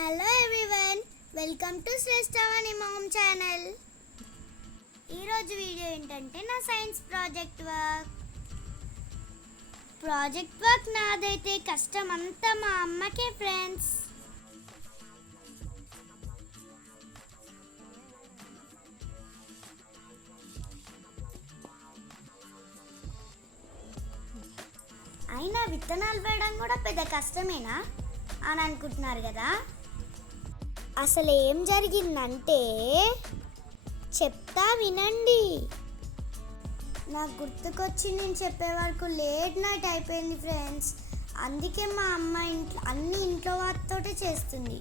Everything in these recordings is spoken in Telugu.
Hello everyone, welcome to Shreshtavani mom channel. ఈరోజు వీడియో ఏంటంటే నా సైన్స్ ప్రాజెక్ట్ వర్క్ నాదైతే కష్టం అంతా మా అమ్మకే ఫ్రెండ్స్. అయినా విత్తనాలు వేయడం కూడా పెద్ద కష్టమేనా అని అనుకుంటున్నారు కదా. అసలు ఏం జరిగిందంటే చెప్తా వినండి. నాకు గుర్తుకొచ్చి నేను చెప్పే వరకు లేట్ నైట్ అయిపోయింది ఫ్రెండ్స్. అందుకే మా అమ్మ ఇంట్లో వాటితోటే చేస్తుంది.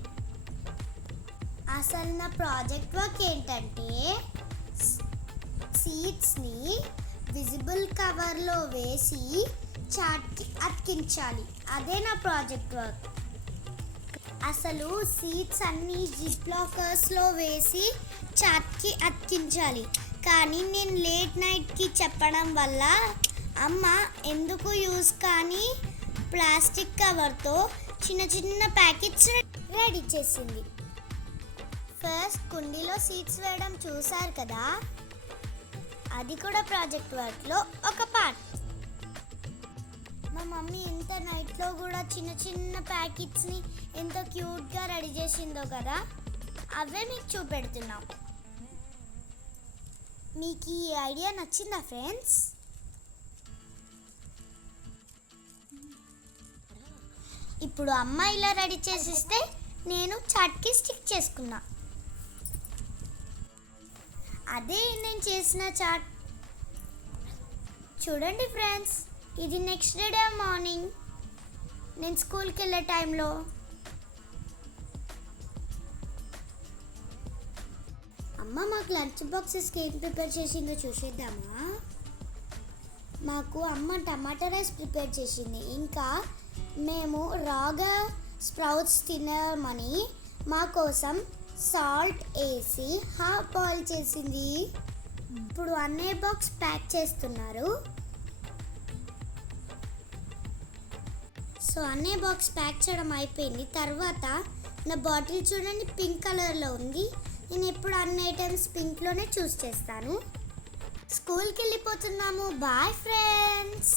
అసలు నా ప్రాజెక్ట్ వర్క్ ఏంటంటే సీడ్స్ని విజిబుల్ కవర్లో వేసి చాట్కి అతికించాలి. అదే నా ప్రాజెక్ట్ వర్క్. అసలు సీడ్స్ అన్నీ జిప్ లాకర్స్లో వేసి చాట్కి అతికించాలి. కానీ నేను లేట్ నైట్కి చెప్పడం వల్ల అమ్మ ఎందుకు యూస్ కానీ ప్లాస్టిక్ కవర్తో చిన్న చిన్న ప్యాకెట్స్ రెడీ చేసింది. ఫస్ట్ కుండీలో సీడ్స్ వేయడం చూసారు కదా, అది కూడా ప్రాజెక్ట్ వర్క్లో ఒక పార్ట్. మా మమ్మీ ఎంత నైట్లో కూడా చిన్న చిన్న ప్యాకెట్స్ని ఎంతో క్యూట్గా రెడీ చేసిందో కదా, అవే మీకు చూపెడుతున్నాం. మీకు ఈ ఐడియా నచ్చిందా ఫ్రెండ్స్? ఇప్పుడు అమ్మ ఇలా రెడీ చేసిస్తే నేను చాట్కి స్టిక్ చేసుకున్నా. అదే నేను చేసిన చాట్. చూడండి ఫ్రెండ్స్, ఇది నెక్స్ట్ డే మార్నింగ్ నేను స్కూల్కి వెళ్ళే టైంలో. అమ్మ మాకు లంచ్ బాక్సెస్కి ఏం ప్రిపేర్ చేసిందో చూసేద్దామా. మాకు అమ్మ టమాటా రైస్ ప్రిపేర్ చేసింది. ఇంకా మేము రాగా స్ప్రౌట్స్ తినమని మా కోసం సాల్ట్ వేసి హాఫ్ బాయిల్ చేసింది. ఇప్పుడు అన్నే బాక్స్ ప్యాక్ చేస్తున్నారు. సో అన్నే బాక్స్ ప్యాక్ చేయడం అయిపోయింది. తర్వాత నా బాటిల్ చూడండి, పింక్ కలర్లో ఉంది. నేను ఎప్పుడు అన్ని ఐటమ్స్ పింక్లోనే చూస్ చేస్తాను. స్కూల్కి వెళ్ళిపోతున్నాము. Bye friends.